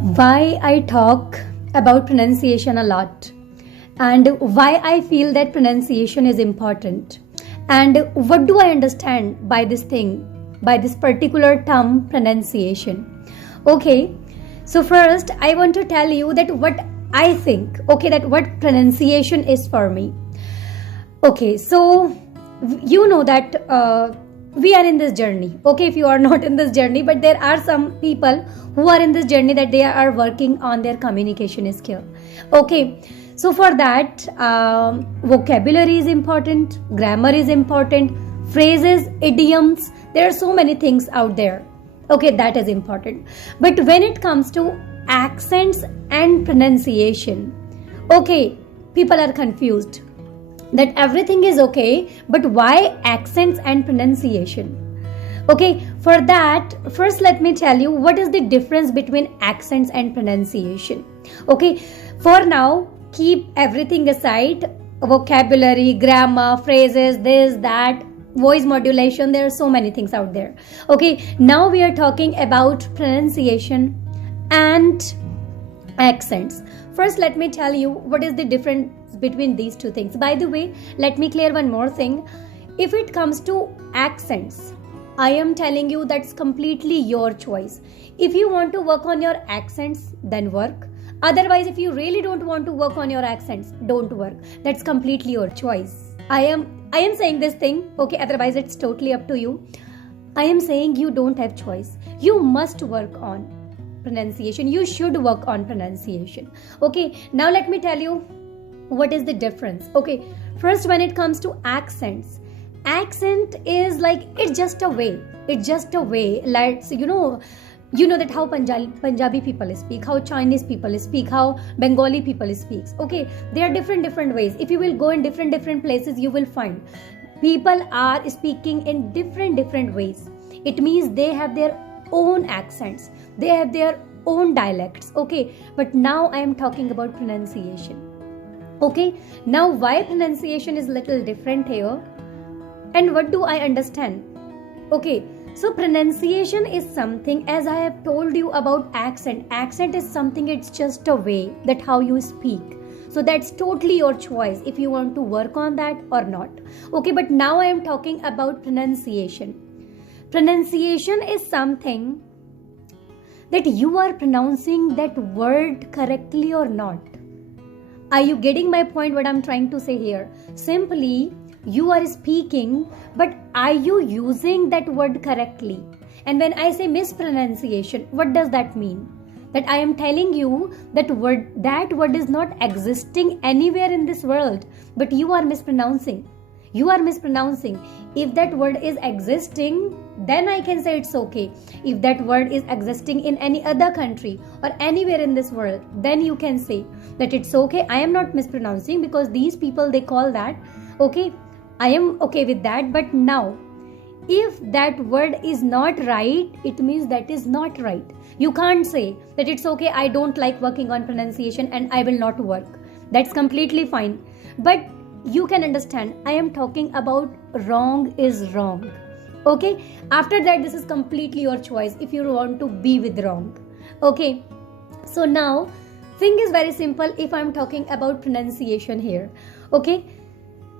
Why I talk about pronunciation a lot, and why I feel that pronunciation is important, and what do I understand by this thing, by this particular term pronunciation. Okay, so first I want to tell you that what I think, okay, that what pronunciation is for me. Okay, so you know that we are in this journey. Okay, if you are not in this journey, but there are some people who are in this journey that they are working on their communication skill. Okay, so for that, vocabulary is important, grammar is important, phrases, idioms. There are so many things out there. Okay, that is important. But when it comes to accents and pronunciation, okay, people are confused that everything is okay, but why accents and pronunciation? Okay, for that, first let me tell you what is the difference between accents and pronunciation. Okay, for now, keep everything aside, vocabulary, grammar, phrases, this, that, voice modulation, there are so many things out there. Okay, now we are talking about pronunciation and accents. First, let me tell you what is the difference between these two things. By the way, let me clear one more thing. If it comes to accents, I am telling you that's completely your choice. If you want to work on your accents, then work. Otherwise, if you really don't want to work on your accents, don't work. That's completely your choice. I am saying this thing, okay, otherwise it's totally up to you. I am saying you don't have choice. You must work on pronunciation. You should work on pronunciation. Okay, now let me tell you what is the difference. Okay, first, when it comes to accent is like, it's just a way, like, you know that how Punjabi people speak, how Chinese people speak, how Bengali people speaks. Okay, there are different ways. If you will go in different places, you will find people are speaking in different ways. It means they have their own accents, they have their own dialects. Okay, but now I am talking about pronunciation. Okay, now why pronunciation is little different here, and what do I understand? Okay, so pronunciation is something, as I have told you about accent is something, it's just a way that how you speak. So that's totally your choice if you want to work on that or not. Okay, but now I am talking about pronunciation. Pronunciation is something that you are pronouncing that word correctly or not. Are you getting my point, what I'm trying to say here? Simply, you are speaking, but are you using that word correctly? And when I say mispronunciation, what does that mean? That I am telling you that word is not existing anywhere in this world, but you are mispronouncing. If that word is existing, then I can say it's okay. If that word is existing in any other country or anywhere in this world, then you can say that it's okay. I am not mispronouncing, because these people, they call that. Okay, I am okay with that. But now, if that word is not right, it means that is not right. You can't say that it's okay, I don't like working on pronunciation and I will not work. That's completely fine. But you can understand, I am talking about wrong is wrong. Okay, after that, this is completely your choice if you want to be with wrong. Okay, so now thing is very simple if I'm talking about pronunciation here. Okay,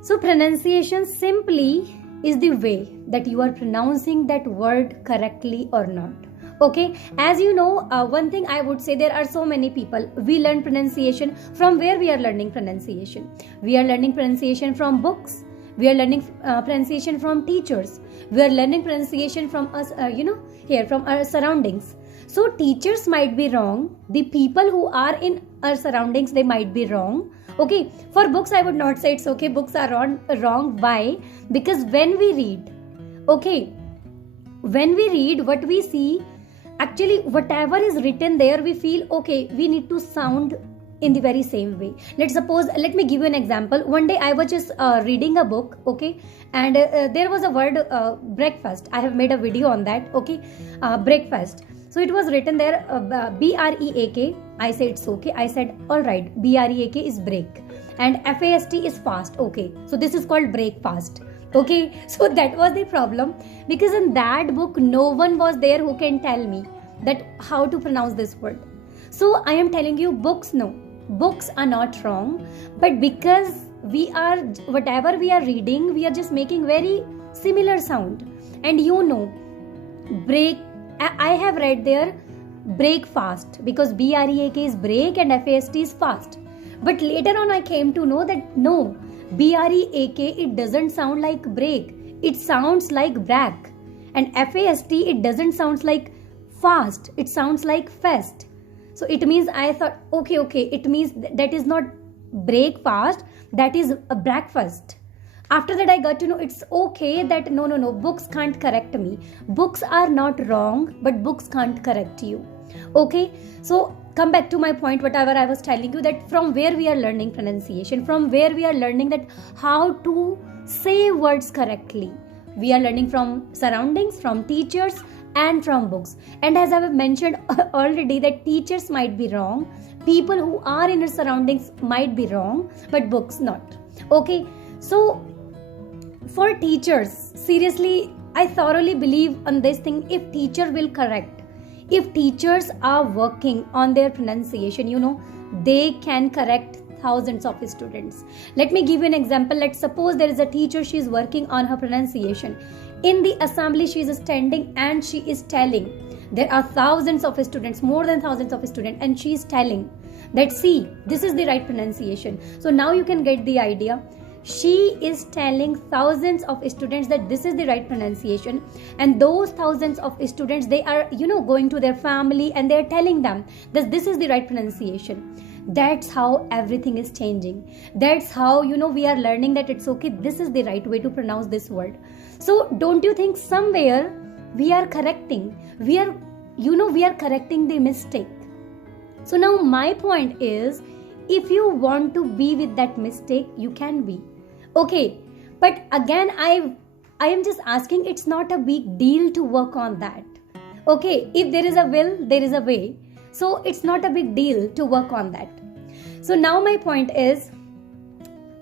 so pronunciation simply is the way that you are pronouncing that word correctly or not. Okay, as you know, one thing I would say, there are so many people, we learn pronunciation. From where we are learning pronunciation? We are learning pronunciation from books. We are learning pronunciation from teachers. We are learning pronunciation from us, here from our surroundings. So teachers might be wrong. The people who are in our surroundings, they might be wrong. Okay, for books, I would not say it's okay. Books are wrong. Why? Because when we read, what we see, actually, whatever is written there, we feel, okay, we need to sound in the very same way. Let me give you an example. One day I was just reading a book, okay, and there was a word breakfast. I have made a video on that. Okay, breakfast. So it was written there, BREAK. I said it's okay. I said, all right, BREAK is break, and FAST is fast. Okay, so this is called breakfast. Okay, so that was the problem, because in that book no one was there who can tell me that how to pronounce this word. So I am telling you, books, no, books are not wrong, but because we are, whatever we are reading, we are just making very similar sound. And you know, break, I have read there break fast, because BREAK is break and FAST is fast. But later on I came to know that no, BREAK, it doesn't sound like break, it sounds like brack. And FAST, it doesn't sound like fast, it sounds like fest. So it means, I thought, okay, it means that is not break fast, that is a breakfast. After that I got to know it's okay that no, books can't correct me. Books are not wrong, but books can't correct you. Okay, so come back to my point, whatever I was telling you, that from where we are learning pronunciation, from where we are learning that how to say words correctly. We are learning from surroundings, from teachers, and from books. And as I have mentioned already, that teachers might be wrong, people who are in our surroundings might be wrong, but books not. Okay, so for teachers, seriously, I thoroughly believe on this thing. If teacher will correct, if teachers are working on their pronunciation, you know, they can correct thousands of students. Let me give you an example. Let's suppose there is a teacher, she is working on her pronunciation. In the assembly, she is standing and she is telling, there are thousands of students, more than thousands of students, and she is telling that, see, this is the right pronunciation. So now you can get the idea. She is telling thousands of students that this is the right pronunciation, and those thousands of students, they are, you know, going to their family and they are telling them that this is the right pronunciation. That's how everything is changing. That's how, you know, we are learning that it's okay, this is the right way to pronounce this word. So don't you think somewhere we are correcting, we are correcting the mistake. So now my point is, if you want to be with that mistake, you can be. Okay, but again, I am just asking, it's not a big deal to work on that. Okay, if there is a will, there is a way. So it's not a big deal to work on that. So now my point is,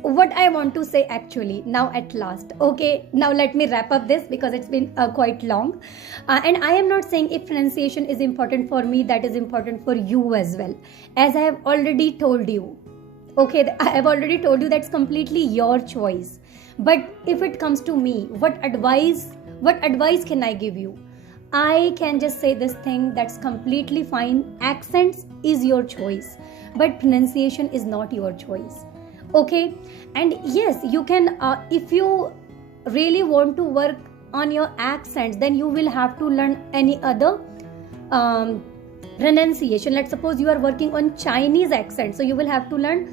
what I want to say actually, now at last. Okay, now let me wrap up this because it's been quite long. And I am not saying if pronunciation is important for me, that is important for you as well. As I have already told you. Okay, I have already told you that's completely your choice. But if it comes to me, what advice can I give you? I can just say this thing, that's completely fine. Accents is your choice, but pronunciation is not your choice. Okay, and yes, you can, if you really want to work on your accents, then you will have to learn any other pronunciation. Let's suppose you are working on Chinese accent, so you will have to learn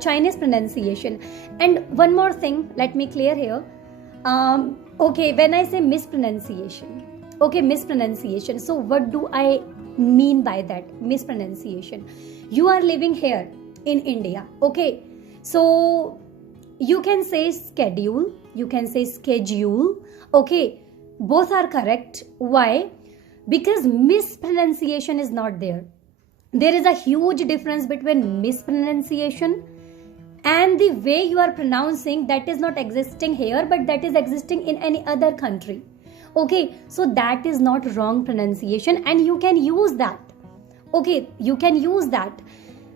Chinese pronunciation. And one more thing, let me clear here. Okay, when I say mispronunciation, so what do I mean by that? Mispronunciation. You are living here in India, okay? So you can say schedule, you can say schedule, okay? Both are correct. Why? Because mispronunciation is not there. There is a huge difference between mispronunciation and the way you are pronouncing, that is not existing here, but that is existing in any other country. Okay, so that is not wrong pronunciation, and you can use that. Okay, you can use that.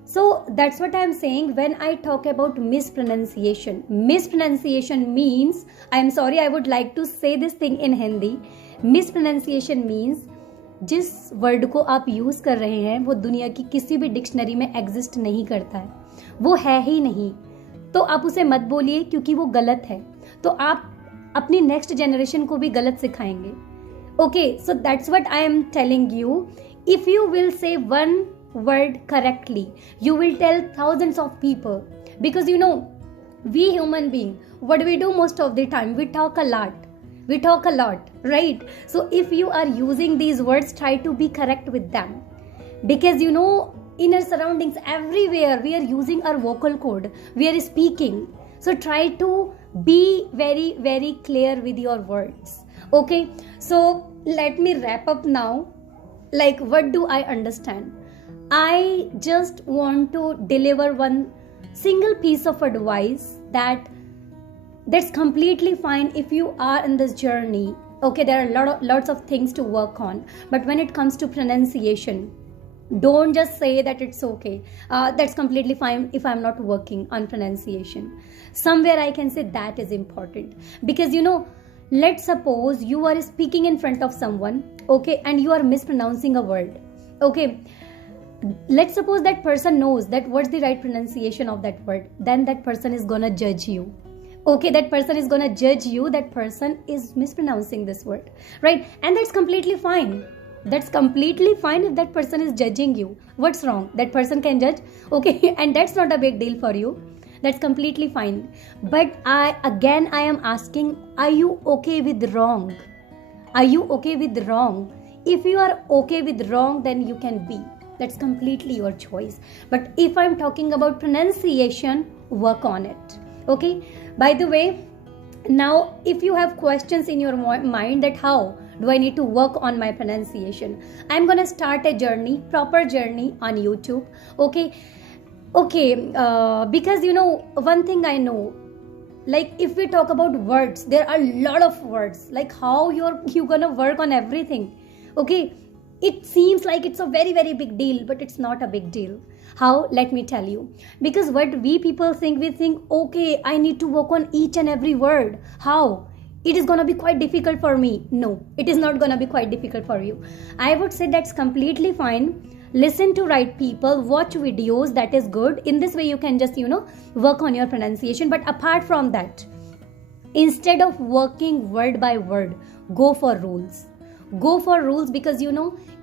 So that's what I'm saying when I talk about mispronunciation. Mispronunciation means, I'm sorry, I would like to say this thing in Hindi. Mispronunciation means जिस word को आप use कर रहे हैं वो दुनिया की किसी भी डिक्शनरी में एग्जिस्ट नहीं करता है, वो है ही नहीं, तो आप उसे मत बोलिए क्योंकि वो गलत है, तो आप अपनी नेक्स्ट जनरेशन को भी गलत सिखाएंगे. Okay, so that's what I am telling you. If you will say one word correctly, you will tell thousands of people, because you know, we human being, what do we do most of the time? We talk a lot, right? So if you are using these words, try to be correct with them, because you know, in our surroundings everywhere we are using our vocal cord, we are speaking, so try to be very, very clear with your words. Okay, so let me wrap up now. Like, what do I understand? I just want to deliver one single piece of advice that's completely fine if you are in this journey. Okay, there are lots of things to work on, but when it comes to pronunciation, Don't just say that it's okay. That's completely fine if I'm not working on pronunciation. Somewhere I can say that is important. Because let's suppose you are speaking in front of someone, okay, and you are mispronouncing a word. Okay, let's suppose that person knows that what's the right pronunciation of that word. Then that person is gonna judge you. Okay, that person is gonna judge you, that person is mispronouncing this word, right? And that's completely fine. That's completely fine if that person is judging you. What's wrong? That person can judge, okay, and that's not a big deal for you. That's completely fine. But I am asking, are you okay with wrong? Are you okay with wrong? If you are okay with wrong, then you can be. That's completely your choice. But if I'm talking about pronunciation, work on it. Okay. By the way, now if you have questions in your mind that how do I need to work on my pronunciation, I'm gonna start a journey, proper journey on YouTube. Okay. Because one thing I know, like if we talk about words, there are a lot of words. Like how you gonna work on everything? Okay, it seems like it's a very very big deal, but it's not a big deal. How? Let me tell you. Because what we people think, we think, okay, I need to work on each and every word. How? It is gonna be quite difficult for me. No, it is not gonna be quite difficult for you. I would say that's completely fine. Listen to right people, watch videos, that is good. In this way you can just work on your pronunciation. But apart from that, instead of working word by word, go for rules. Because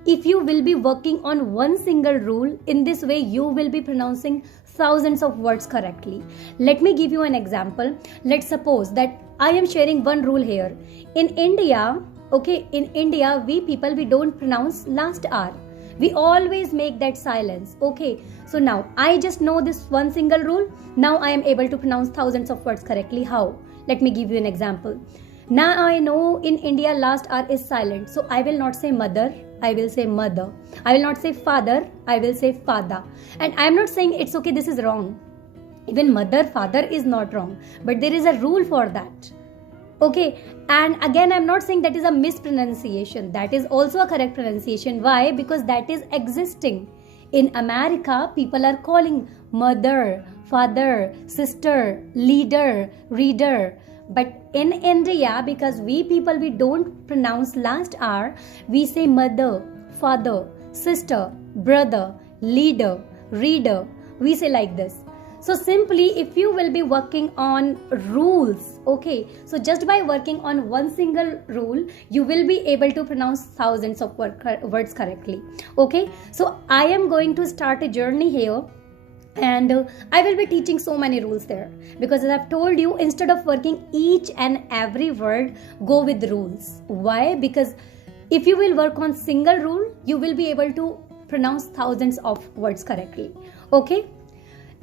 if you will be working on one single rule, in this way you will be pronouncing thousands of words correctly. Let me give you an example. Let's suppose that I am sharing one rule here. In India, we don't pronounce last R. We always make that silence. Okay, so now I just know this one single rule. Now I am able to pronounce thousands of words correctly. How? Let me give you an example. Now I know in India last R is silent. So I will not say mother, I will say mother. I will not say father, I will say father. And I am not saying it's okay, this is wrong. Even mother, father is not wrong. But there is a rule for that. Okay, and again I'm not saying that is a mispronunciation. That is also a correct pronunciation. Why? Because that is existing. In America, people are calling mother, father, sister, leader, reader. But in India, because we don't pronounce last R, we say mother, father, sister, brother, leader, reader. We say like this. So simply, if you will be working on rules, okay, so just by working on one single rule, you will be able to pronounce thousands of words correctly. Okay, so I am going to start a journey here. And I will be teaching so many rules there, because as I've told you, instead of working each and every word, go with rules. Why? Because if you will work on single rule, you will be able to pronounce thousands of words correctly. Okay,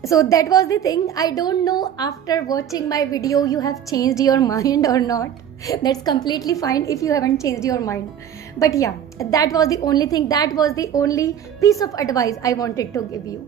so that was the thing. I don't know after watching my video you have changed your mind or not. That's completely fine if you haven't changed your mind. But yeah, that was the only thing, that was the only piece of advice I wanted to give you.